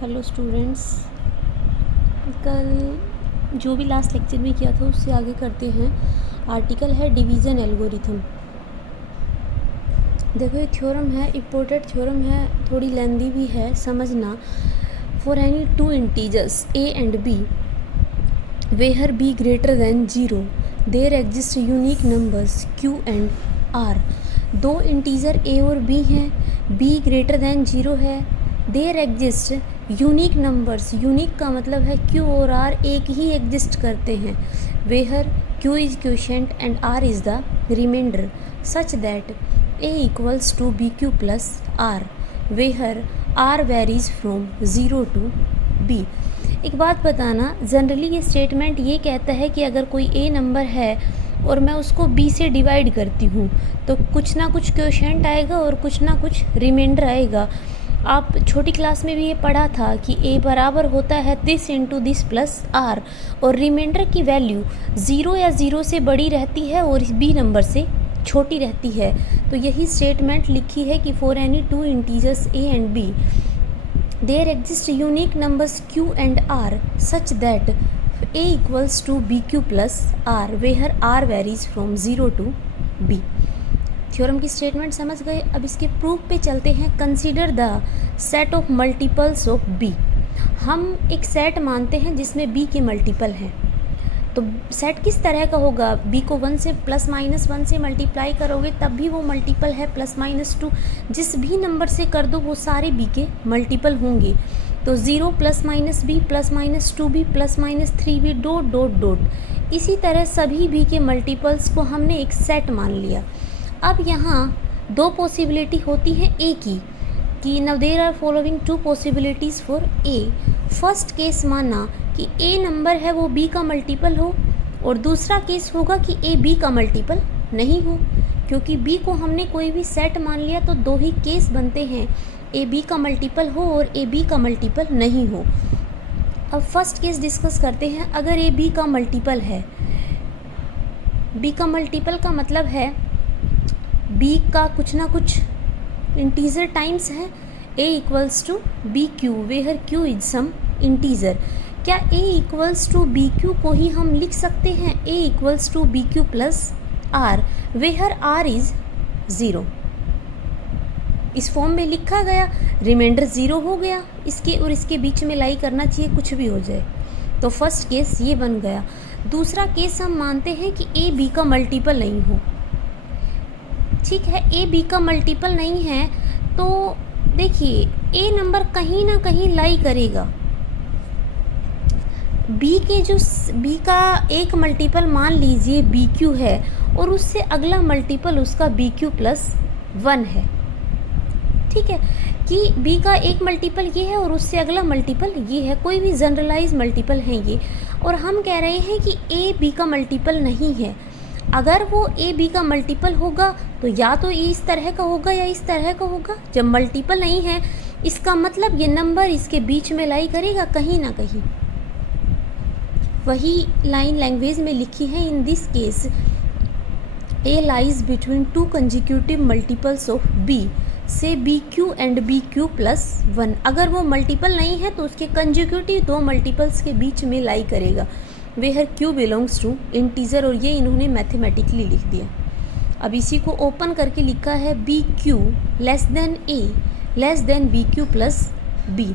Hello students, कल जो भी लास्ट लेक्चर में किया था उससे आगे करते हैं। आर्टिकल है डिवीज़न एल्गोरिथम। देखो ये थ्योरम है, इम्पोर्टेंट थ्योरम है, थोड़ी लेंदी भी है, समझना। For any two integers a and b where b greater than 0 there exist unique numbers q and r। दो इंटीजर a और b हैं, b ग्रेटर देन 0 है, there exist unique numbers. Unique का मतलब है q और r एक ही exist करते हैं। Where q is quotient and r is the remainder such that a equals to bq plus r where r varies from 0 to b। एक बात बताना, जनरली ये स्टेटमेंट ये कहता है कि अगर कोई a नंबर है और मैं उसको b से डिवाइड करती हूँ तो कुछ ना कुछ क्वोशेंट आएगा और कुछ ना कुछ रिमाइंडर आएगा। आप छोटी क्लास में भी ये पढ़ा था कि a बराबर होता है this into this plus r, और रिमाइंडर की वैल्यू 0 या 0 से बड़ी रहती है और b नंबर से छोटी रहती है। तो यही स्टेटमेंट लिखी है कि for any two integers a and b there exist unique numbers q and r such that a equals to bq plus r where r varies from 0 to b। Theorem की स्टेटमेंट समझ गए। अब इसके proof पे चलते हैं। Consider the set of multiples of b। हम एक सेट मानते हैं जिसमें b के मल्टीपल हैं। तो सेट किस तरह का होगा? b को 1 से प्लस माइनस 1 से मल्टीप्लाई करोगे तब भी वो मल्टीपल है प्लस माइनस 2। जिस भी नंबर से कर दो वो सारे b के मल्टीपल होंगे। तो 0 plus minus b plus minus 2b plus minus 3b dot dot dot. इसी तरह सभी b के मल्टीपल्स को हमने एक सेट मान लिया। अब यहाँ दो पॉसिबिलिटी होती है a की, कि now there are following two possibilities for a। First case माना कि a नंबर है वो b का मल्टीपल हो, और दूसरा केस होगा कि a b का मल्टीपल नहीं हो। क्योंकि b को हमने कोई भी सेट मान लिया तो दो ही केस बनते हैं, a b का मल्टीपल हो और a b का मल्टीपल नहीं हो। अब फर्स्ट केस डिस्कस करते हैं। अगर a b का मल्टीपल है, b का मल्टीपल का मतलब है b का कुछ ना कुछ इंटीजर टाइम्स है a equals to B Q where q is some integer. क्या a equals to B Q को ही हम लिख सकते हैं a equals to B Q plus r where r is 0। इस फॉर्म में लिखा गया, रिमाइंडर 0 हो गया, इसके और इसके बीच में लाई करना चाहिए, कुछ भी हो जाए। तो फर्स्ट केस ये बन गया। दूसरा केस हम मानते हैं कि a b का मल्टीपल नहीं हो। ठीक है, a b का मल्टीपल नहीं है तो देखिए a नंबर कहीं ना कहीं लाई करेगा। b का एक मल्टीपल मान लीजिए bq है और उससे अगला मल्टीपल उसका bq प्लस 1 है। ठीक है, कि b का एक मल्टीपल ये है और उससे अगला मल्टीपल ये है, कोई भी जनरलाइज मल्टीपल हैं ये। और हम कह रहे हैं कि a b का मल्टीपल नहीं है। अगर वो a b का मल्टीपल होगा तो या तो ये इस तरह का होगा या इस तरह का होगा। जब मल्टीपल नहीं है इसका मतलब ये नंबर इसके बीच में लाई करेगा कहीं ना कहीं। वही लाइन लैंग्वेज में लिखी है, in this case a lies between two consecutive multiples of b से bq एंड bq प्लस 1। अगर वो मल्टीपल नहीं है तो उसके कंजिक्यूटिव दो मल्टीपल्स के बीच में लाई करेगा where q belongs to integer, और ये इन्होंने मैथमेटिकली लिख दिया। अब इसी को ओपन करके लिखा है bq less than a less then bq plus b।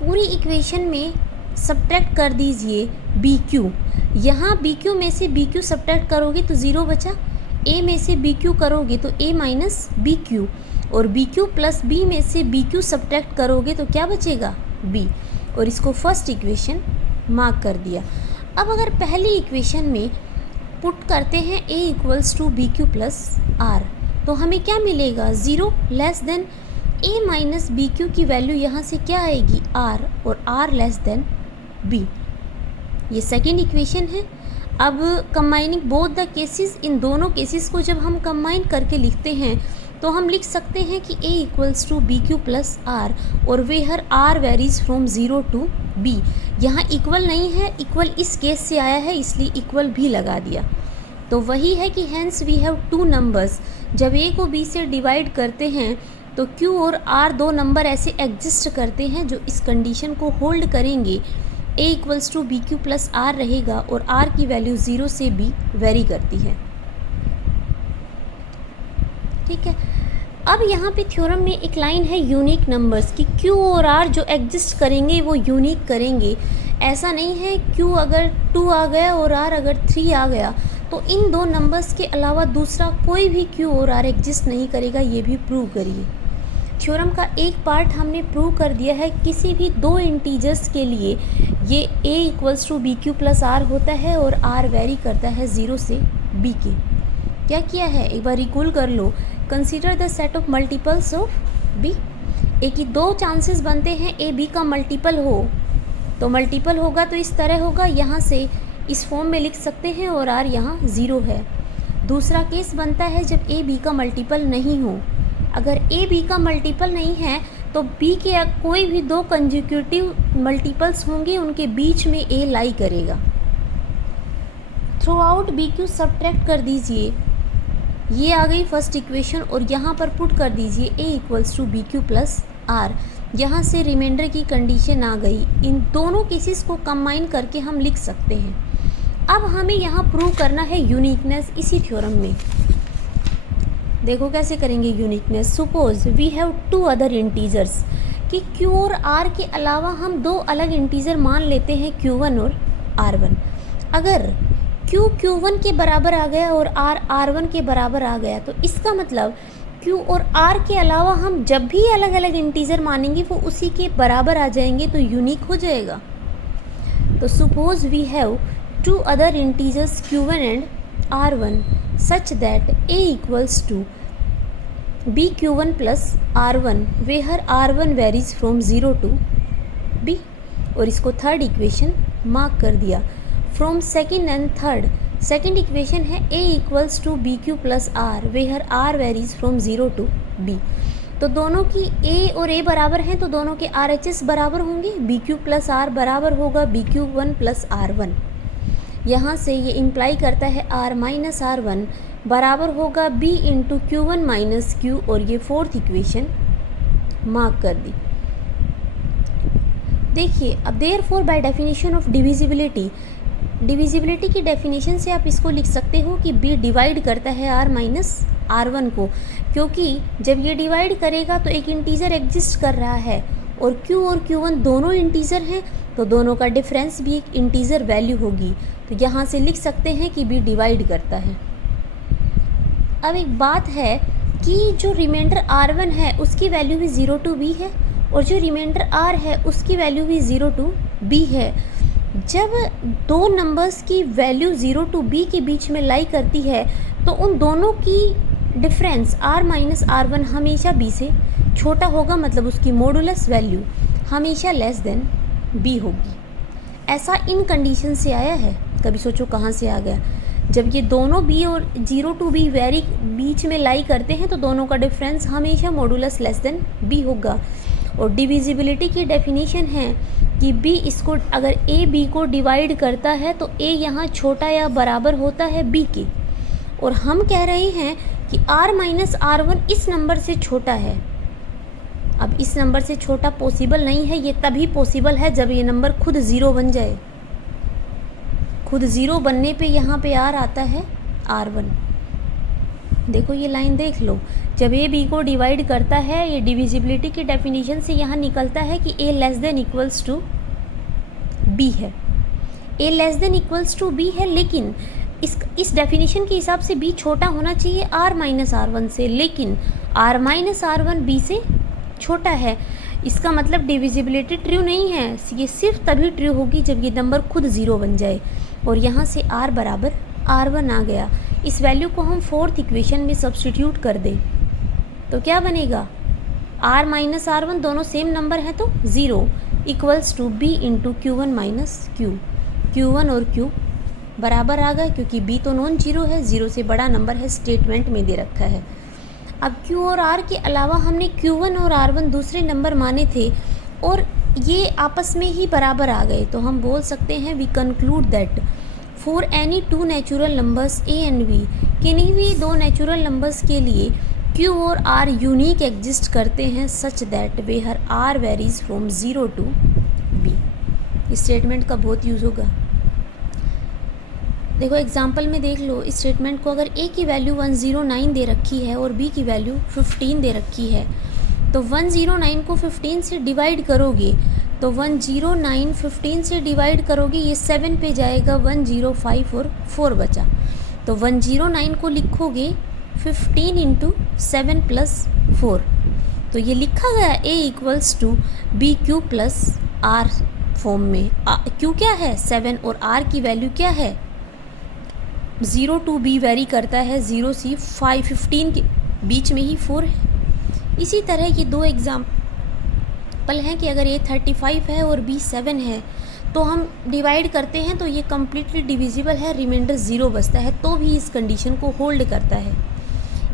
पूरी इक्वेशन में सब्ट्रैक्ट कर दीजिए bq। यहाँ bq में से bq सब्ट्रैक्ट करोगे तो 0 बचा, a में से bq करोगे तो a माइनस bq, और bq प्लस b में से bq सब्ट्रैक्ट करोगे तो क्या बचेगा b। और इसको फर्स्ट इक्वेशन मार्क कर दिया। अब अगर पहली इक्वेशन में पुट करते हैं a equals to B Q plus r तो हमें क्या मिलेगा? 0 less than a minus B Q की वैल्यू यहाँ से क्या आएगी? r, और r लेस देन b। ये सेकेंड इक्वेशन है। अब कंबाइनिंग बोथ द केसेस, इन दोनों केसेस को जब हम कंबाइन करके लिखते हैं तो हम लिख सकते हैं कि a equals to B Q plus r और where r varies from 0 to b। यहाँ इक्वल नहीं है, इक्वल इस केस से आया है इसलिए इक्वल भी लगा दिया। तो वही है कि hence we have two numbers. जब a को b से डिवाइड करते हैं तो Q और R दो नंबर ऐसे एग्जिस्ट करते हैं जो इस कंडीशन को होल्ड करेंगे, A equals to B Q plus R रहेगा और R की वैल्यू 0 से B वेरी करती है। ठीक है, अब यहाँ पे थ्योरम में एक लाइन है यूनिक नंबर्स की, Q और R जो एग्जिस्ट करेंगे वो यूनिक करेंगे। ऐसा नहीं है Q अगर 2 आ गया और R अगर 3 आ गया तो इन दो नंबर्स के अलावा दूसरा कोई भी Q और R एग्जिस्ट नहीं करेगा, ये भी प्रूव करिए। थ्योरम का एक पार्ट हमने प्रूव कर दिया है, किसी भी दो इंटीजर्स के लिए ये A equals to B Q plus R होता है और R वेरी करता है 0 से B के। क्या किया है एक बार रिकॉल कर लो। Consider the set of multiples of B। A की दो चांसेस बनते हैं A B का मल्टीपल हो, तो मल्टीपल होगा तो इस तरह होगा, यहाँ से इस फॉर्म में लिख सकते हैं और R यहाँ 0 है। दूसरा केस बनता है जब A B का मल्टीपल नहीं हो। अगर A B का मल्टीपल नहीं है तो B के कोई भी दो कंजिक्यूटिव मल्टीपल्स होंगे, उनके बीच में A लाई करेगा। Throughout B Q subtract कर दीजिए, ये आ गई फर्स्ट इक्वेशन और यहाँ पर पुट कर दीजिए A equals to B Q plus R। यहाँ से रिमाइंडर की कंडीशन आ गई। इन दोनों केसेस को कंबाइन करके हम लिख सकते हैं। अब हमें यहाँ प्रूव करना है यूनिकनेस इसी थ्योरम में। देखो कैसे करेंगे uniqueness. Suppose we have two other integers, कि Q और R के अलावा हम दो अलग इंटीजर मान लेते हैं Q1 और R1। अगर Q Q1 के बराबर आ गया और R R1 के बराबर आ गया तो इसका मतलब Q और R के अलावा हम जब भी अलग अलग इंटीजर मानेंगे वो उसी के बराबर आ जाएंगे, तो यूनिक हो जाएगा। तो suppose we have two other integers Q1 and R1 such that A equals to B Q1 plus R1 where R1 varies from 0 to B। और इसको थर्ड इक्वेशन मार्क कर दिया। From second and third, second equation है A equals to B Q plus R where R varies from 0 to B। तो दोनों की A और A बराबर हैं तो दोनों के RHS बराबर होंगे, बी क्यू प्लस R बराबर होगा बी क्यू 1 प्लस R1। यहाँ से ये इम्प्लाई करता है R माइनस R1 बराबर होगा B into Q1 minus Q, और ये फोर्थ इक्वेशन मार्क कर दी। देखिए अब therefore by definition of divisibility, divisibility की डेफिनेशन से आप इसको लिख सकते हो कि B डिवाइड करता है R माइनस R1 को, क्योंकि जब ये डिवाइड करेगा तो एक इंटीजर एग्जिस्ट कर रहा है और Q और Q1 दोनों इंटीजर हैं तो दोनों का डिफरेंस भी एक इंटीजर वैल्यू होगी। तो यहाँ से लिख सकते हैं कि B डिवाइड करता है। अब एक बात है कि जो रिमाइंडर R1 है उसकी वैल्यू भी 0 टू B है और जो रिमाइंडर R है उसकी वैल्यू भी 0 टू B है। जब दो नंबर्स की वैल्यू 0 टू B के बीच में लाई करती है तो उन दोनों की डिफरेंस R माइनस R1 हमेशा B से छोटा होगा, मतलब उसकी मॉडुलस वैल्यू हमेशा लेस देन B होगी। ऐसा इन कंडीशन से आया है, कभी सोचो कहाँ से आ गया। जब ये दोनों B और 0 टू B वेरी बीच में लाई करते हैं तो दोनों का डिफरेंस हमेशा मॉडुलस लेस देन B होगा। और डिविजिबिलिटी की डेफिनेशन है कि B इसको अगर A B को डिवाइड करता है तो A यहाँ छोटा या बराबर होता है B के, और हम कह रहे हैं कि R माइनस R1 इस नंबर से छोटा है। अब इस नंबर से छोटा पॉसिबल नहीं है, ये तभी पॉसिबल है जब ये नंबर खुद 0 बन जाए। खुद 0 बनने पे यहाँ पे R आता है R1। देखो ये लाइन देख लो, जब A B को डिवाइड करता है, ये डिविजिबिलिटी की डेफिनेशन से यहाँ निकलता है कि A less than equals to B है। A less than equals to B है, लेकिन इस डेफिनेशन के हिसाब से B छोटा होना चाहिए R माइनस R1 से, लेकिन R माइनस R1 B से छोटा है। इसका मतलब डिविजिबिलिटी ट्रू नहीं है, ये सिर्फ तभी ट्रू होगी जब ये नंबर खुद 0 बन जाए। और यहाँ से R बराबर R1 आ गया। इस वैल्यू को हम फोर्थ इक्वेशन में सब्स्टिट्यूट कर दें तो क्या बनेगा, R माइनस R1 दोनों सेम नंबर हैं तो 0 equals to B into Q1 minus Q। Q1 और Q बराबर आ गए क्योंकि B तो नॉन जीरो है, 0 से बड़ा नंबर है, स्टेटमेंट में दे रखा है। अब Q और R के अलावा हमने Q1 और R1 दूसरे नंबर माने थे और ये आपस में ही बराबर आ गए, तो हम बोल सकते हैं we conclude that for any two natural numbers A and B, किन्हीं भी दो नेचुरल नंबर्स के लिए Q और R यूनिक एग्जिस्ट करते हैं such that where R varies from 0 to B। इस स्टेटमेंट का बहुत यूज़ होगा। देखो एग्जाम्पल में देख लो इस स्टेटमेंट को, अगर A की वैल्यू 109 दे रखी है और B की वैल्यू 15 दे रखी है, तो 109 को 15 से डिवाइड करोगे तो 109 15 से डिवाइड करोगे, ये 7 पे जाएगा, 105 और 4 बचा, तो 109 को लिखोगे 15 इंटू 7 + 4, तो ये लिखा गया A equals to B Q plus R form में। क्यू क्या है 7 और R की वैल्यू क्या है 0 to B वेरी करता है, 0 से 15 के बीच में ही 4 है। इसी तरह ये दो एग्जाम्पल हैं कि अगर A 35 है और B 7 है तो हम डिवाइड करते हैं तो ये कम्प्लीटली डिविजिबल है, रिमाइंडर 0 बचता है, तो भी इस कंडीशन को होल्ड करता है।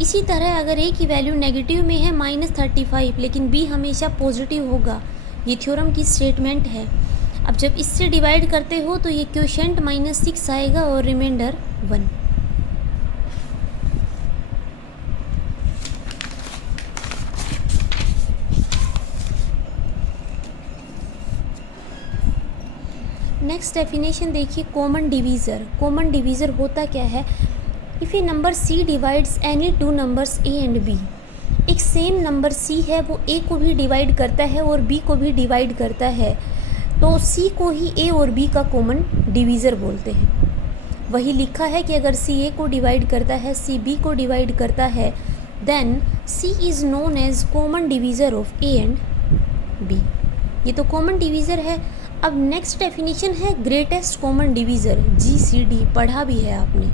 इसी तरह अगर A की वैल्यू नेगेटिव में है -35 लेकिन B हमेशा पॉजिटिव होगा, ये थ्योरम की स्टेटमेंट है। अब जब इससे डिवाइड करते हो तो ये क्वोशिएंट -6 आएगा और रिमाइंडर 1। नेक्स्ट डेफिनेशन देखिए, कॉमन डिवीज़र। कॉमन डिवीज़र होता क्या है, if A number C divides any two numbers A and B। एक सेम नंबर C है, वो A को भी डिवाइड करता है और B को भी डिवाइड करता है, तो C को ही A और B का कॉमन डिवीज़र बोलते हैं। वही लिखा है कि अगर C A को डिवाइड करता है, C B को डिवाइड करता है, then C is known as common divisor of A and B। ये तो कॉमन डिवीज़र है। अब नेक्स्ट डेफिनेशन है ग्रेटेस्ट कॉमन डिवीज़र, GCD, पढ़ा भी है आपने।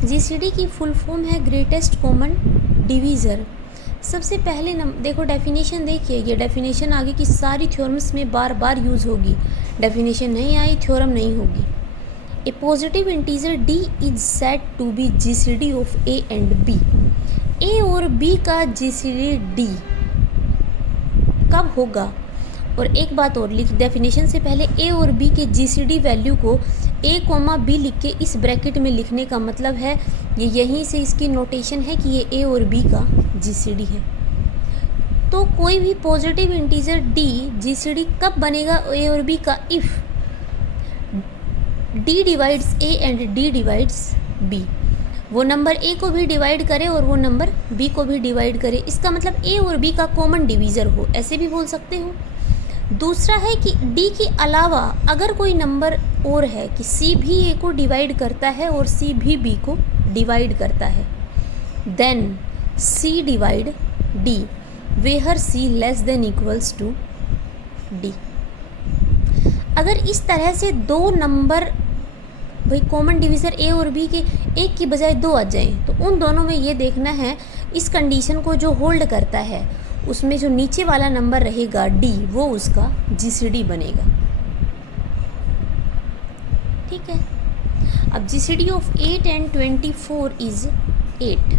GCD की फुल फॉर्म है ग्रेटेस्ट कॉमन डिवीज़र। सबसे पहले देखो डेफिनेशन देखिए, ये डेफिनेशन आगे की सारी थ्योरम्स में बार बार यूज़ होगी। डेफिनेशन नहीं आई थ्योरम नहीं होगी। A positive integer D is said to be GCD of A and B। A और B का GCD D कब होगा? और एक बात और लिख, डेफिनेशन से पहले A और B के GCD वैल्यू को A, B लिख के इस ब्रैकेट में लिखने का मतलब है, ये यहीं से इसकी नोटेशन है कि ये A और B का GCD है। तो कोई भी पॉजिटिव इंटीजर D GCD कब बनेगा A और B का? If D divides A and D divides B, वो नंबर A को भी डिवाइड करे और वो नंबर B को भी डिवाइड करे, इसका मतलब A और B का कॉमन डिवीज़र हो, ऐसे भी बोल सकते हो। दूसरा है कि D के अलावा अगर कोई नंबर और है कि C भी A को डिवाइड करता है और C भी B को डिवाइड करता है, then C divide D where C less than equals to D। अगर इस तरह से दो नंबर भाई कॉमन डिवीज़र A और B के एक की बजाय दो आ जाएं, तो उन दोनों में ये देखना है इस कंडीशन को जो होल्ड करता है उसमें जो नीचे वाला नंबर रहेगा D, वो उसका GCD बनेगा। ठीक है। अब GCD of 8 and 24 is 8।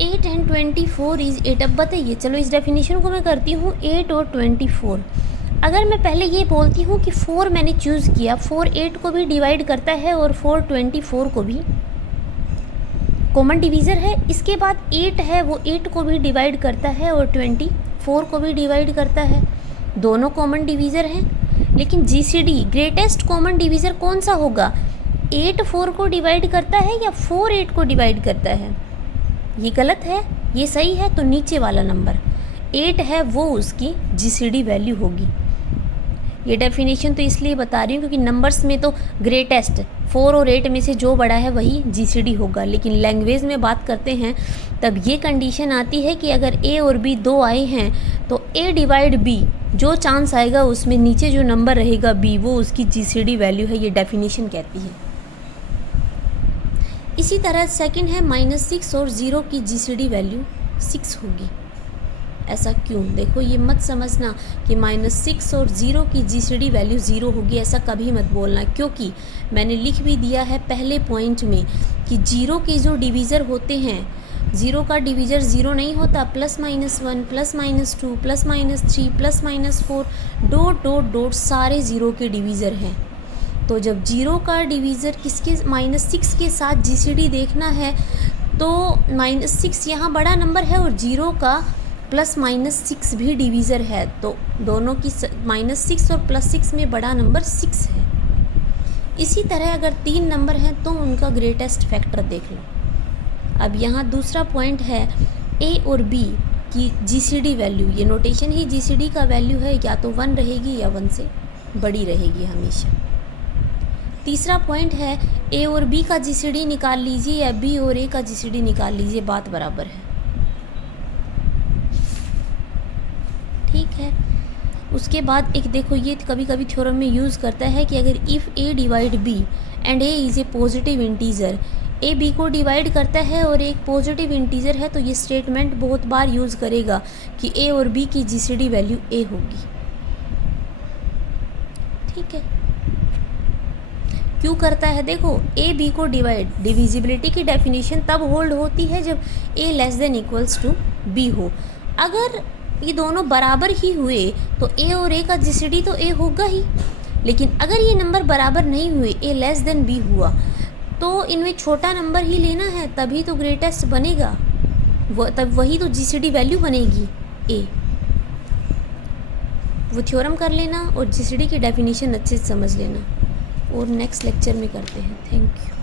8 and 24 is 8। अब बताइए, चलो इस डेफिनेशन को मैं करती हूँ 8 और 24। अगर मैं पहले ये बोलती हूँ कि 4 मैंने चूज़ किया, 4 8 को भी डिवाइड करता है और 4 24 को भी कॉमन डिवीज़र है। इसके बाद 8 है, वो 8 को भी डिवाइड करता है और 24 को भी डिवाइड करता है, दोनों कॉमन डिवीज़र हैं। लेकिन GCD ग्रेटेस्ट कॉमन डिवीज़र कौन सा होगा? 8 4 को डिवाइड करता है या 4 8 को डिवाइड करता है? ये गलत है, ये सही है। तो नीचे वाला नंबर 8 है, वो उसकी GCD वैल्यू होगी। ये डेफिनेशन तो इसलिए बता रही हूँ क्योंकि नंबर्स में तो ग्रेटेस्ट 4 और 8 में से जो बड़ा है वही GCD होगा, लेकिन लैंग्वेज में बात करते हैं तब ये कंडीशन आती है कि अगर A और B दो आए हैं तो A डिवाइड B, जो चांस आएगा उसमें नीचे जो नंबर रहेगा B, वो उसकी GCD वैल्यू है, ये डेफिनेशन कहती है। इसी तरह सेकंड है -6 और 0 की GCD वैल्यू 6 होगी। ऐसा क्यों? देखो ये मत समझना कि -6 और 0 की GCD वैल्यू 0 होगी, ऐसा कभी मत बोलना, क्योंकि मैंने लिख भी दिया है पहले पॉइंट में कि 0 के जो डिवीज़र होते हैं, 0 का डिवीज़र 0 नहीं होता, +-1 +-2 +-3 +-4 ... सारे 0 के डिवीज़र हैं। तो जब 0 का डिवीज़र किसके -6 के साथ जीसीडी देखना है तो -6 यहाँ बड़ा नंबर है और 0 का +-6 भी डिवीज़र है, तो दोनों की -6 और +6 में बड़ा नंबर 6 है। इसी तरह अगर 3 नंबर हैं तो उनका ग्रेटेस्ट फैक्टर देख लो। अब यहाँ दूसरा पॉइंट है ए और बी की जीसीडी वैल्यू, ये नोटेशन ही जीसीडी का वैल्यू है, या तो 1 रहेगी या 1 से बड़ी रहेगी हमेशा। तीसरा पॉइंट है ए और बी का जीसीडी निकाल लीजिए या बी और ए का जीसीडी निकाल लीजिए, बात बराबर है। ठीक है, उसके बाद एक देखो, ये कभी कभी थ्योरम में यूज़ करता है कि अगर if A divide B and A is a positive integer, A B को डिवाइड करता है और एक पॉजिटिव इंटीजर है, तो ये स्टेटमेंट बहुत बार यूज़ करेगा कि ए और बी की जीसीडी वैल्यू ए होगी। ठीक है, क्यों करता है? देखो, ए बी को डिवाइड, डिविजिबिलिटी की डेफिनेशन तब होल्ड होती है जब A less than equals to B हो। अगर ये दोनों बराबर ही हुए तो ए और ए का जीसीडी तो ए होगा ही, लेकिन अगर ये नंबर बराबर नहीं हुए, ए लेस देन बी हुआ, तो इनमें छोटा नंबर ही लेना है, तभी तो ग्रेटेस्ट बनेगा, तब वही तो जीसीडी वैल्यू बनेगी ए। वो थ्योरम कर लेना और जीसीडी की डेफिनेशन अच्छे से समझ लेना, और नेक्स्ट लेक्चर में करते हैं। Thank you.